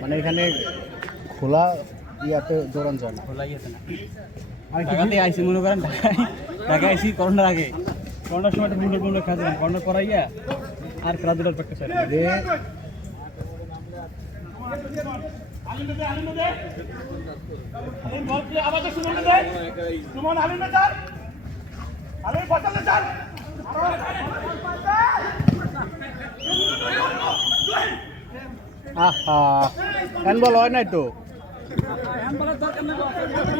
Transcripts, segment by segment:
মানে এখানে খোলা ইয়াতে দৌড়ান যায় না, খোলা ইয়েছে না। ঢাকাতে আইসি মনে করেন, ঢাকায় আইসি করোনার আগে, করোনার সময় তো বুন্ডর খাচ্ছিলাম, করোনার পরাইয়া আর খেলাধুলার প্র্যাকটিস হয় হ্যান্ডবল হয় নাই তো,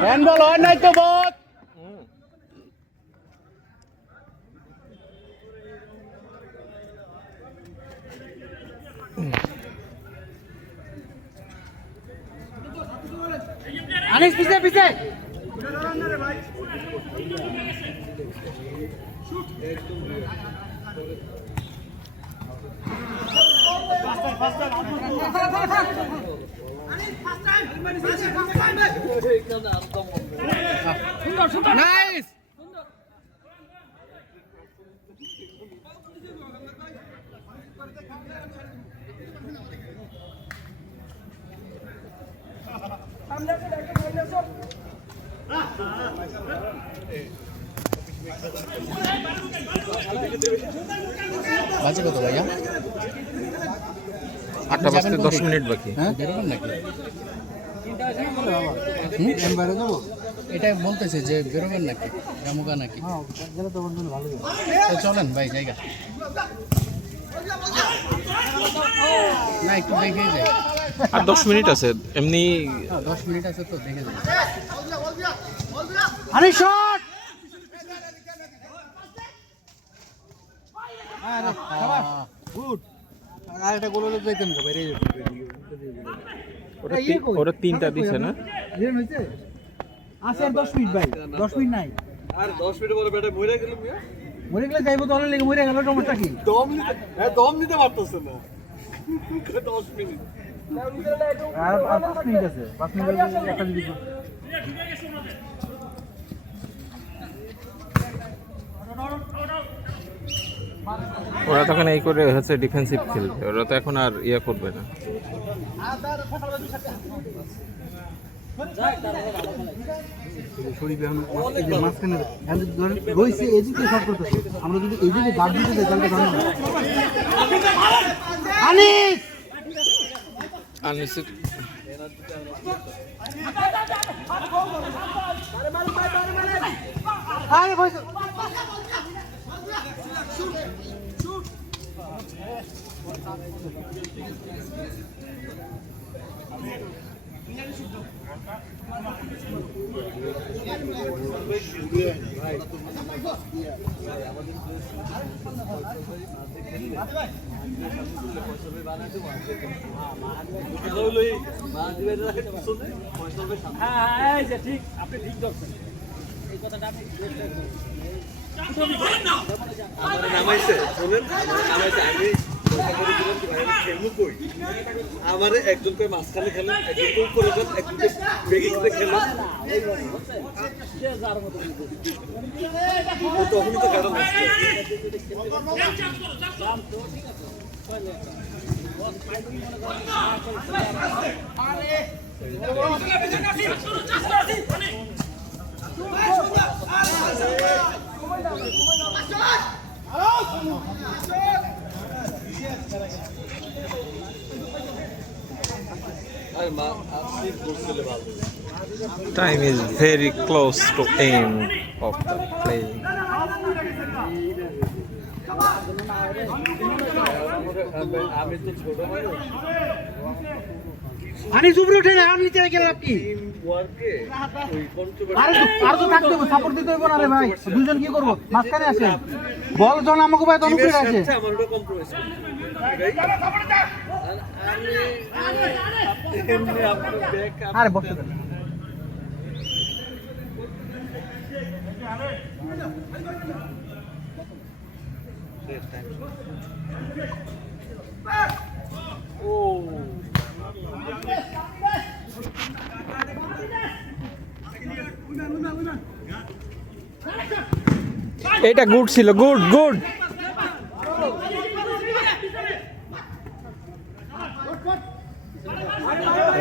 হ্যান্ডবল হয় নাই তো বল। আনিস পিছে পিছে নাইস। বাজে কত ভাইয়া? 8টা বাজতে 10 মিনিট বাকি। হ্যাঁ বেরোবেন নাকি? এটা বলতেছে যে বেরোবেন নাকি, জামুকা নাকি? তো চলেন ভাই জায়গা না, একটু দেখে যায়। আর 10 মিনিট আছে এমনি। 10 মিনিট আছে তো দেখে যায়। আরে শট গুড। আর এটা গোল হলে যাইতেন কবে রে? ওরা 3টা দিছে না? আছে আর 10 মিনিট ভাই, 10 মিনিট নাই। আর 10 মিনিট পরে ব্যাটা মরে গেল মিয়া। মরে গেলে যাইবো দলের লেগে, মরে গেল সমস্যা কি? দম নিতে পারতেছে না। 10 মিনিট আর 5 মিনিট আছে, 5 মিনিট একটা দিবি। ওরা তখন এই করে হচ্ছে ডিফেন্সিভ খেলবে, ওরা তো এখন আর ইয়া করবে না। আমরা যদি এইদিকে গার্ড দিতে যাই তাহলে আননিসিত ঠিক, আপনি ঠিক ধরছেন এই কথাটা। আপনি নামাইছে শুনেন, নামাইছে আমি পয়সা করে দিলাম কি ভাই আমি খেলবো কই? আমারে একজন কই মাঝখানে খেলেন, একজন কই উপরে যান, একজন কই বেগে গিয়ে খেলেন। তখনই তো গাড়া নষ্ট। Time is very close to end of the play. আমি তো ছোট মানুষ, আনি উপরে উঠে যায়, আর নিচে গেলে আপনি ওয়ার্কে ওই আর তো থাকতে হবে, সাপোর্ট দিতে হবে না রে ভাই। দুজন কি করবো? মাঝখানে আছে বল, যখন আমাকে ভাই তখন উপরে আছে। আমার ওটা কম্প্রোমাইজ আরে বসতে দেন। এটা গুড ছিল, গুড গুড।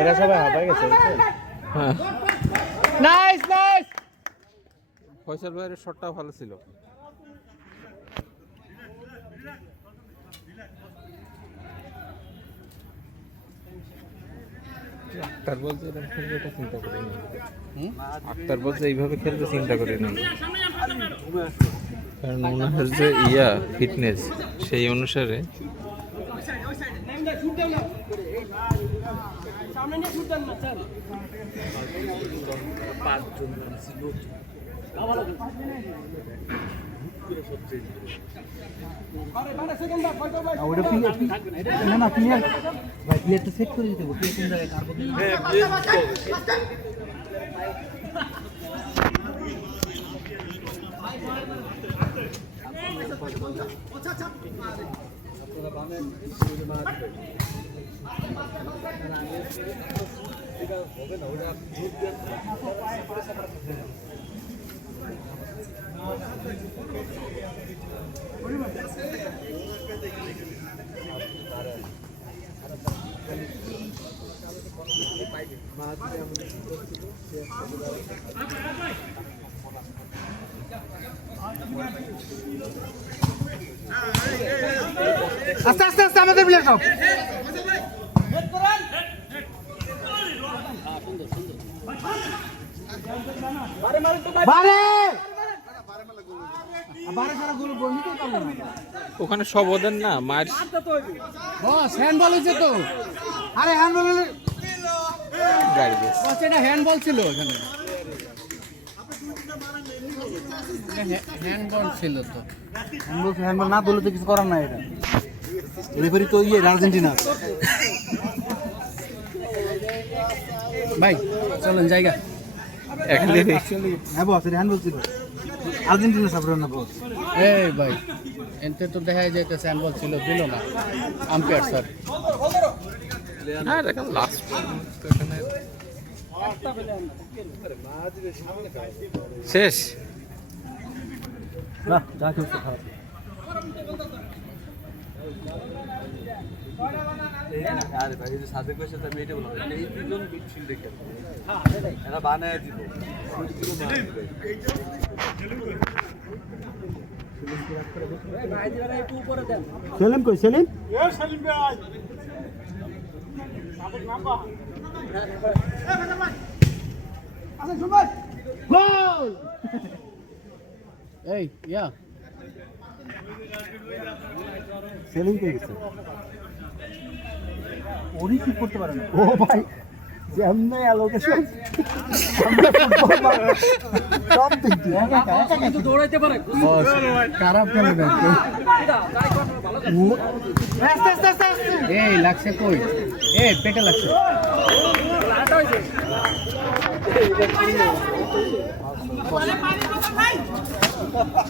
এরা সবাই হাঁপাই গেছে বুঝছেন? হ্যাঁ নাইস নাইস ফয়সাল ভাইয়ের শটটা ভালো ছিল। আক্তার বলছে এরকম খেলবে এটা চিন্তা করে নি। আক্তার বলছে এইভাবে খেলবে চিন্তা করে নি, কারণ ওনার যে ফিটনেস সেই অনুসারে না ক্লিয়ার ভাই প্লেটটা সেট করে দিতে হবে কোন জায়গায় কারবো আস্তে আস্তে আস্তে আমাদের প্লেয়ার সব ওখানে সব ওদের না মার বস হ্যান্ডবল হয়েছে তো। আরে হ্যান্ডবল গাড়ি গেছে। বস এটা হ্যান্ডবল ছিল এখানে, হ্যান্ডবল ছিল তো। হ্যান্ডবল না বলে তো কিছু করার নাই এটা রেফারি তো আর্জেন্টিনা ভাই চলেন জায়গা। এখানে হ্যাঁ বস এটা হ্যান্ডবল ছিল আর্জেন্টিনা সাপোর্টার না বস এই ভাই এতে তো দেখা যাইতেছে হ্যান্ডবল ছিল, দিল না আম্পায়ার স্যার। না দেখেন লাস্ট শেষ। না যা খেলছে খারাপ আরে ভাই এই যে সাদেকের সাথে আমি এটা বললাম এই দুজন মিডফিল্ডে খেলে এরা বানায় দিব সেলিম কই সেলিম এই সেলিম কই গেছে ওরই কি করতে পারে না ও ভাই যেমনে অ্যালোকেশন সব দেখি কিন্তু দৌড়াইতে পারে বস, খারাপ খেলে না আস্তে আস্তে আস্তে এই লাগছে কই, এই পেটে লাগছে।